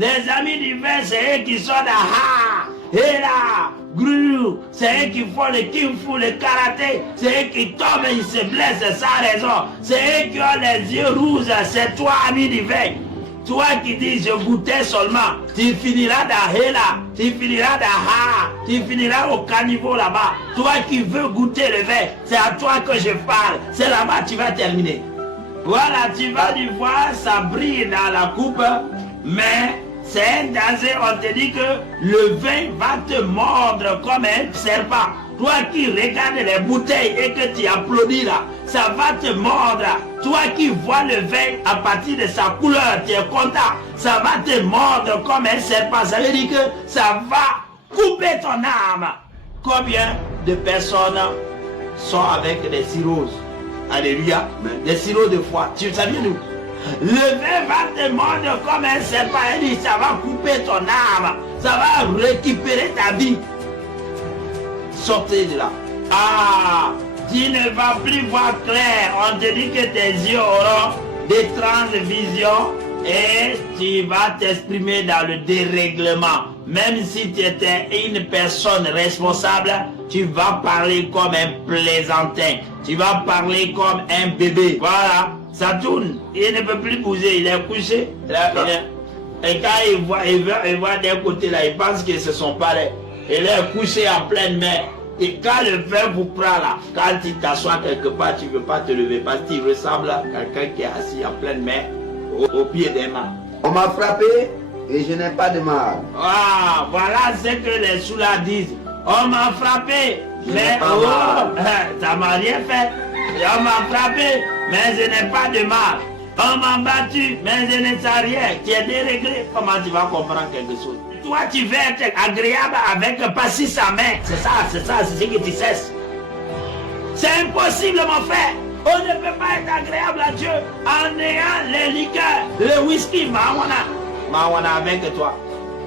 Les amis du vin, c'est eux qui sont là. Et là, grou, c'est eux qui font le kung-fu, le karaté. C'est eux qui tombent et ils se blessent sans raison. C'est eux qui ont les yeux rouges. C'est toi, ami du vin. Toi qui dis je goûtais seulement, tu finiras dans Hela, tu finiras dans Ha, tu finiras au caniveau là-bas. Toi qui veux goûter le vin, c'est à toi que je parle. C'est là-bas que tu vas terminer. Voilà, tu vas du voir, ça brille dans la coupe, mais c'est un danger. On te dit que le vin va te mordre comme un serpent. Toi qui regardes les bouteilles et que tu applaudis là, ça va te mordre. Toi qui vois le vin à partir de sa couleur, tu es content. Ça va te mordre comme un serpent. Ça veut dire que ça va couper ton âme. Combien de personnes sont avec des cirrhoses? Alléluia. Des cirrhoses de foie. Tu savais d'où? Le vin va te mordre comme un serpent. Il dit, ça va couper ton âme. Ça va récupérer ta vie. Sortez de là. Ah, tu ne vas plus voir clair. On te dit que tes yeux auront d'étranges visions et tu vas t'exprimer dans le dérèglement. Même si tu étais une personne responsable, tu vas parler comme un plaisantin. Tu vas parler comme un bébé. Voilà, ça tourne. Il ne peut plus bouger, il est couché. Et quand il voit d'un côté là, il pense que ce sont pareils. Il est couché en pleine mer. Et quand le vin vous prend là, quand tu t'assois quelque part, tu ne veux pas te lever parce qu'il ressemble à quelqu'un qui est assis en pleine mer au pied des mains. On m'a frappé et je n'ai pas de mal. Ah, voilà ce que les sous-là disent. On m'a frappé, mais oh, ça m'a rien fait. On m'a frappé, mais je n'ai pas de mal. On m'a battu, mais je ne sais rien. Tu es déréglé. Comment tu vas comprendre quelque chose? Toi, tu veux être agréable avec passer sa main. C'est ce que tu sais. C'est impossible, mon frère. On ne peut pas être agréable à Dieu en ayant les liqueurs, le whisky, Mawana avec toi.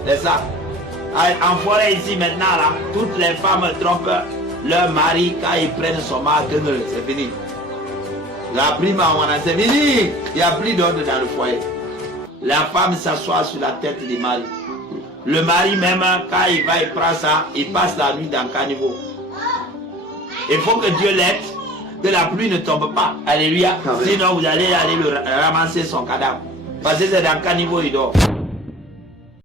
C'est ça. En forêt ici maintenant, là, toutes les femmes trompent leur mari quand ils prennent son mari. C'est fini. La prime Mawana, c'est fini. Il n'y a plus d'ordre dans le foyer. La femme s'assoit sur la tête du mari. Le mari même, quand il va, il prend ça, il passe la nuit dans le caniveau. Il faut que Dieu l'aide, que la pluie ne tombe pas. Alléluia. Sinon, vous allez aller ramasser son cadavre. Parce que c'est dans le caniveau, il dort.